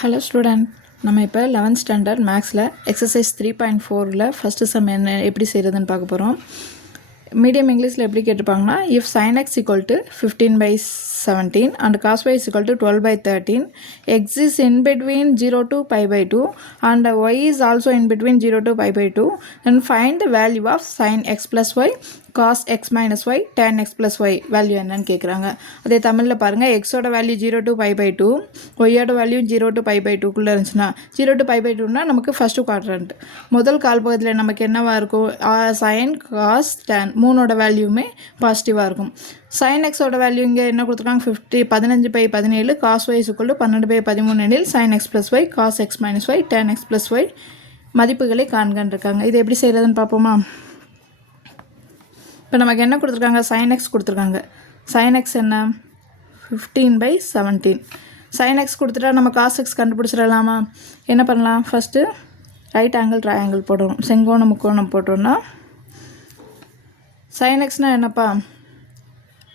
Hello student, நம்ம இப்போ 11th standard மேக்ஸில் எக்ஸசைஸ் 3.4ல் ஃபஸ்ட்டு சம் என்ன எப்படி செய்கிறதுன்னு பார்க்க போகிறோம். மீடியம் இங்கிலீஷில் எப்படி கேட்டிருப்பாங்கன்னா, if sin x equal to 15/17 and cos y is equal to 12/13, x is in between 0 to pi/2 and y is also in between 0 to pi/2, and find the value of sin x plus y cos x minus y tan x plus y value என்னன்னு கேட்குறாங்க. அதே தமிழில் பாருங்கள், எக்ஸோட value 0 to pi/2, ஒய்யோட value 0 to pi/2குள்ளே இருந்துச்சுன்னா 0 to pi/2னா நமக்கு first quadrant. முதல் கால் பகுதியில் நமக்கு என்னவாக இருக்கும், sin cos tan மூணோட வேல்யூமே பாசிட்டிவாக இருக்கும். sin xோட வேல்யூ இங்கே என்ன கொடுத்துருக்காங்க, 15/17 cos y is equal to 12/13 எனில் sin x plus y cos x minus y tan x plus y மதிப்புகளை காண்கன்னு இருக்காங்க. இது எப்படி செய்கிறதுன்னு பார்ப்போமா. இப்போ நமக்கு என்ன கொடுத்துருக்காங்க, sin x கொடுத்துருக்காங்க. sin x என்ன, 15/17. sin x கொடுத்துட்டா நம்ம cos x கண்டுபிடிச்சிடலாமா. என்ன பண்ணலாம், ஃபஸ்ட்டு ரைட் ஆங்கிள் ட்ரையாங்கிள் போடணும், செங்கோணம் முக்கோணம் போட்டோம்னா sin xனா என்னப்பா,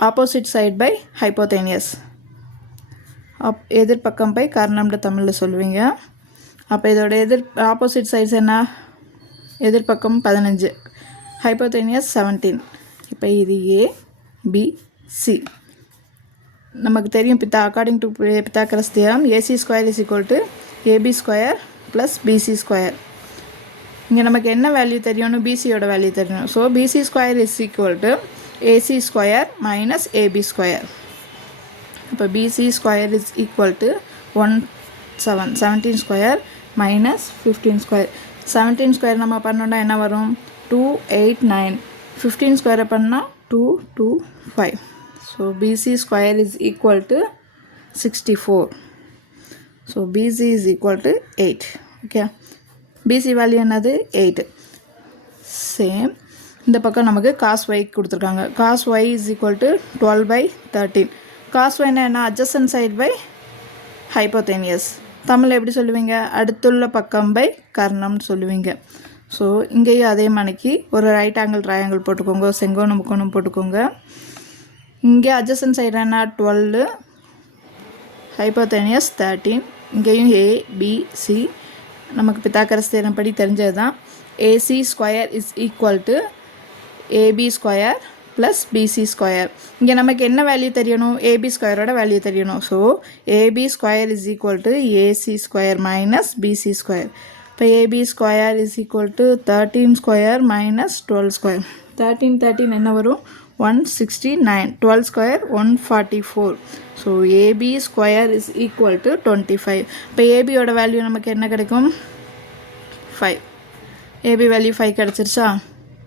ஆப்போசிட் சைட் பை ஹைப்போதேனியஸ், எதிர்பக்கம் பை கர்ணம்ன்ற தமிழில் சொல்லுவீங்க. அப்போ இதோட ஆப்போசிட் சைட்ஸ் என்ன, எதிர்பக்கம் 15, ஹைப்போதேனியஸ் 17. இப்போ இது ஏ பி சி நமக்கு தெரியும். According to Pythagoras theorem, AC square is equal to AB square plus BC square. இங்கே நமக்கு என்ன வேல்யூ தெரியணும், பிசியோட வேல்யூ தெரியணும். So BC square is equal to AC square minus AB square. இப்போ BC square is equal to 17 square minus 15 square. 17 square நம்ம பண்ணோன்னா என்ன வரும், 289. 15 ஸ்கொயரை பண்ணால் 225. So BC square is equal to 64. So BC is equal to 8. Okay, PC value என்னது, 8. Same இந்த பக்கம் நமக்கு cos y கொடுத்துருக்காங்க. cos y is equal to 12/13. cos y என்ன, அட்ஜசன்ட் சைட் பை ஹைப்போதேனியஸ். தமிழில் எப்படி சொல்லுவீங்க, அடுத்துள்ள பக்கம் பை கர்ணம்னு சொல்லுவீங்க. ஸோ இங்கேயும் அதே மணிக்கு ஒரு ரைட் ஆங்கிள் ட்ரையாங்கிள் போட்டுக்கோங்க, செங்கோணம் முக்கோணம் போட்டுக்கோங்க. இங்கே அட்ஜசன்ட் சைடு என்ன, 12, ஹைப்போதேனியஸ் 13. இங்கேயும் ஏ பி சி நமக்கு பித்தாகரஸ் தியரம் படி தெரிஞ்சது தான். AC square is equal to AB square plus BC square. இங்கே நமக்கு என்ன வேல்யூ தெரியணும், ஏபி ஸ்கொயரோட வேல்யூ தெரியணும். So AB square is equal to AC square minus BC square. இப்போ AB square is equal to 13 square minus 12 square. 13 என்ன வரும், 169. 12 square 144. So AB square is equal to 25. இப்போ ஏபியோட வேல்யூ நமக்கு என்ன கிடைக்கும், 5. ஏபி வேல்யூ 5 கிடச்சிருச்சா,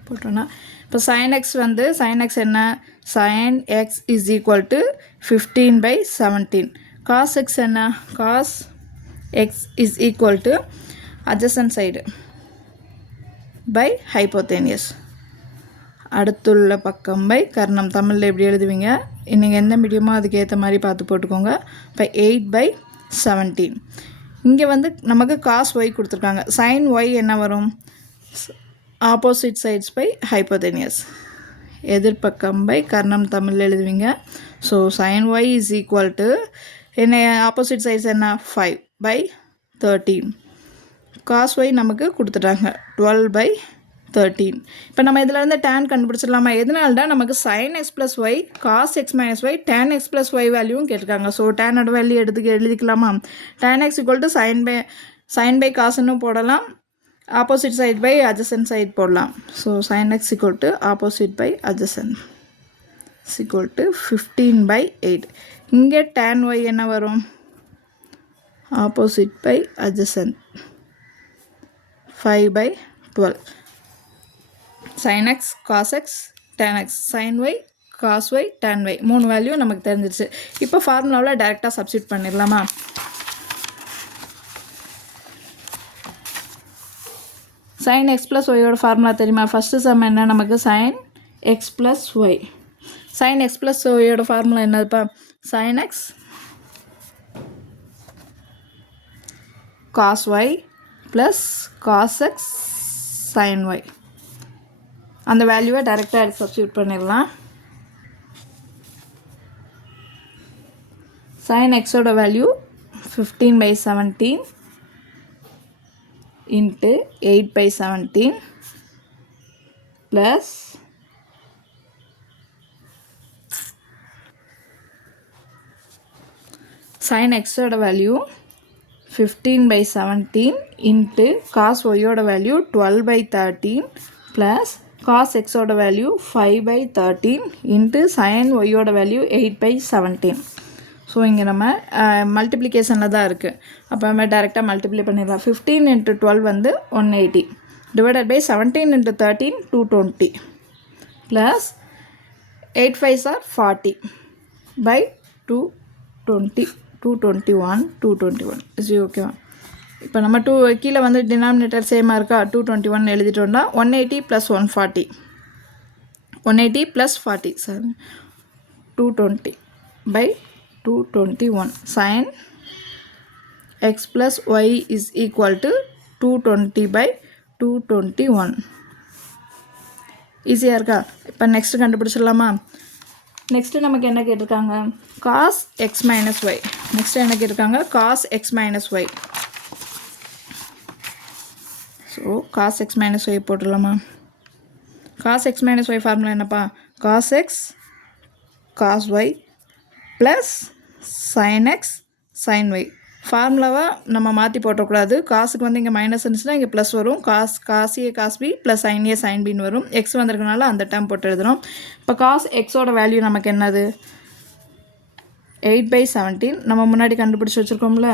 போட்டோன்னா இப்போ sin x வந்து, sin x என்ன, sin x is equal to 15/17. cos x என்ன, cos x is equal to adjacent side by hypotenuse, அடுத்துள்ள பக்கம் பை கர்ணம். தமிழில் எப்படி எழுதுவீங்க, நீங்கள் எந்த மீடியமோ அதுக்கு ஏற்ற மாதிரி பார்த்து போட்டுக்கோங்க. இப்போ 8/17. இங்கே வந்து நமக்கு cos y கொடுத்துருக்காங்க. sin y என்ன வரும், ஆப்போசிட் சைட்ஸ் பை ஹைப்போதேனியஸ், எதிர்பக்கம் பை கர்ணம் தமிழில் எழுதுவீங்க. So sin y is equal to என்ன, ஆப்போசிட் சைட்ஸ் என்ன, 5/13. cos y நமக்கு கொடுத்துட்டாங்க 12/13. இப்போ நம்ம இதில் இருந்து tan கண்டுபிடிச்சிடலாமா. எதனால்தான் நமக்கு sin x plus y cos x minus y tan x plus y வேல்யூவும் கேட்டிருக்காங்க. ஸோ டேனோட வேல்யூ எழுதிக்கலாமா. tan x equal to sin by cosன்னு போடலாம், opposite side by adjacent side போடலாம். So sin x equal to opposite by adjacent equal to 15/8. இங்கே tan y என்ன வரும், opposite by adjacent 5/12. sin x cos x tan x, sin y cos y tan y, 3 value நமக்கு தெரிஞ்சிருச்சு. இப்போ ஃபார்முலாவில் டைரெக்டாக substitute பண்ணிடலாமா. sin x plus yயோட ஃபார்முலா தெரியுமா. ஃபஸ்ட்டு சம் என்ன, நமக்கு sin x plus y. sin x plus yயோட ஃபார்முலா என்னதுப்பா, sin x cos y plus cos x sin y. அந்த வேல்யூவை டைரெக்டாக சப்ஸ்டியூட் பண்ணிடலாம். sin xோட value 15/17 into 8/17 plus sin x ஓட வேல்யூ 15/17 into cos y ஓட வேல்யூ 12/13 plus cos x ஓட வேல்யூ 5/13 into sin y ஓட வேல்யூ 8/17. ஸோ இங்கே நம்ம மல்டிப்ளிகேஷனில் தான் இருக்குது. அப்போ நம்ம டேரெக்டாக மல்டிப்ளை பண்ணிடலாம். 15 into 12 வந்து 180 divided by 17 into 13 220 plus 8 5s are 40 by 220 221 இது ஓகேவா? இப்போ நம்ம கீழே வந்து டினாமினேட்டர் சேமாக இருக்கா, 221 எழுதிட்டோம்னா 180 + 140 180 + 40 sorry 220 by 221 sin x plus y is equal to 220 by 221. ஈஸியாக இருக்கா? இப்போ நெக்ஸ்ட்டு கண்டுபிடிச்சிடலாமா? நெக்ஸ்ட்டு நமக்கு என்ன கேட்டிருக்காங்க, cos x minus y. Next என்ன கேட்டிருக்காங்க, cos x minus y. So cos x minus y போட்டுடலாமா? cos x minus y formula என்னப்பா, cos x cos y plus sin x sin y. ஃபார்முலாவை நம்ம மாற்றி போட்டக்கூடாது. காசுக்கு வந்து இங்கே மைனஸ் இருந்துச்சுன்னா இங்கே ப்ளஸ் வரும். Cos A cos B plus sine A sine பின்னு வரும். எக்ஸ் வந்திருக்கனால அந்த டேர்ம் போட்டு எழுதுகிறோம். இப்போ காஸ் எக்ஸோட வேல்யூ நமக்கு என்னது, 8/17 நம்ம முன்னாடி கண்டுபிடிச்சி வச்சுருக்கோம்ல.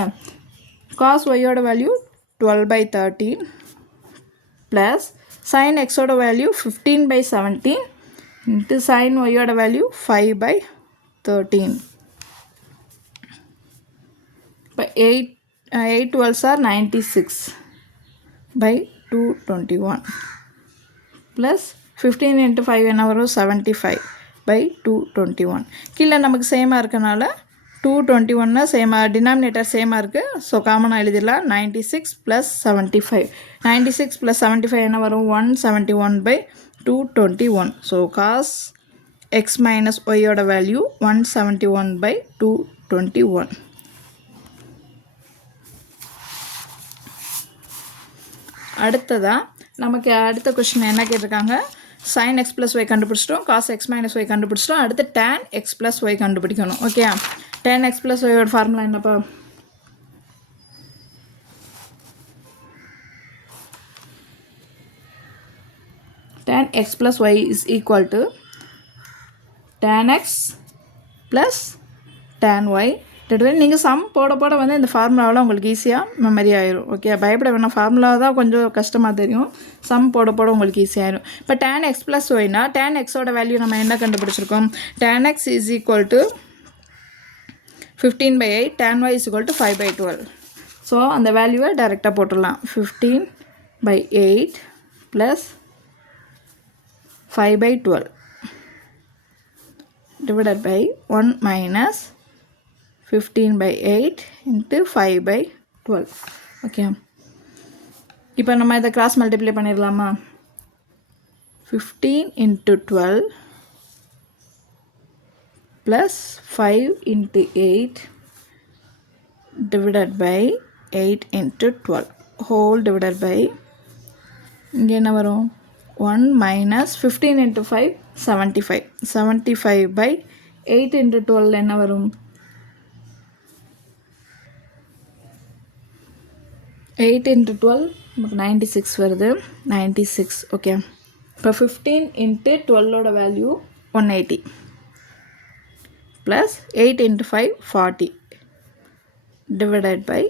காஸ் ஒய்யோட வேல்யூ 12/13 ப்ளஸ் சைன் எக்ஸோட வேல்யூ 15/17 இன்ட்டு சைன் ஒய்யோட வேல்யூ 5/13. இப்போ 8 12s are 96 by 221 plus 15 into 5 என்ன வரும், 75 by 221. கீழே நமக்கு சேமாக இருக்கனால 221 சேமாக டினாமினேட்டர் சேமாக இருக்குது. ஸோ காமனாக எழுதிடலாம். 96 + 75 96 + 75 என்ன வரும், 171 by 221. So cos x minus ஒய்யோட வேல்யூ 171 by 221. அடுத்ததாக நமக்கு அடுத்த கொஸ்டின் என்ன கேட்டிருக்காங்க, sin x plus y கண்டுபிடிச்சிட்டோம், cos x minus y கண்டுபிடிச்சிட்டோம். அடுத்து tan x plus y கண்டுபிடிக்கணும். Okay, tan x plus y ஓட ஃபார்முலா என்னப்பா, tan x plus y is equal to tan x plus tan y. நீங்கள் some போட போட வந்து இந்த ஃபார்முலாவில் உங்களுக்கு ஈஸியாக மெமரி ஆயிரும். ஓகே, பயப்பட வேணாம். ஃபார்முலா தான் கொஞ்சம் கஷ்டமாக தெரியும், சம் போட போட உங்களுக்கு ஈஸியாகிடும். இப்போ tan x plus yனா tan xோட வேல்யூ நம்ம என்ன கண்டுபிடிச்சிருக்கோம், tan x is equal to 15/8 tan y is equal to 5/12. So அந்த வேல்யூவை டைரெக்டாக போட்டுடலாம். 15/8 plus 5/12 divided by 1 minus 15/8 into 5/12. Okay, இப்போ நம்ம இதை கிராஸ் மல்டிப்ளை பண்ணிடலாமா. 15 into 12 plus 5 into 8 divided by 8 into 12 whole divided by இங்கே என்ன வரும், 1 minus 15 into 5 75 75 by 8 into 12 என்ன வரும், 8 into 12 நமக்கு 96 வருது, 96. ஓகே, இப்போ 15 into 12ஓட value 180 plus 8 into 5 40 divided by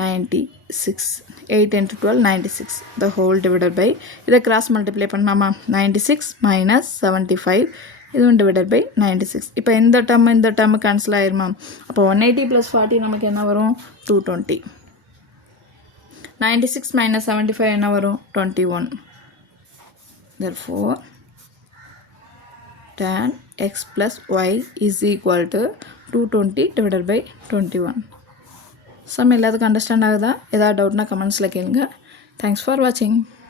96. 8 into 12 96 the whole divided by இதை கிராஸ் மல்டிப்ளை பண்ணாமா, 96 minus 75 இதுவும் divided by 96. இப்போ இந்த டேர்ம் கேன்சல் ஆயிருமா. அப்போ 180 + 40 நமக்கு என்ன வரும், 220. 96 minus 75 என்ன வரும், 21. therefore tan x plus y is equal to 220 divided by 21. Some எல்லாத்துக்கும் அண்டர்ஸ்டாண்ட் ஆகுதா? ஏதாவது டவுட்னா கமெண்ட்ஸில் கேளுங்க. தேங்க்ஸ் ஃபார் வாட்சிங்.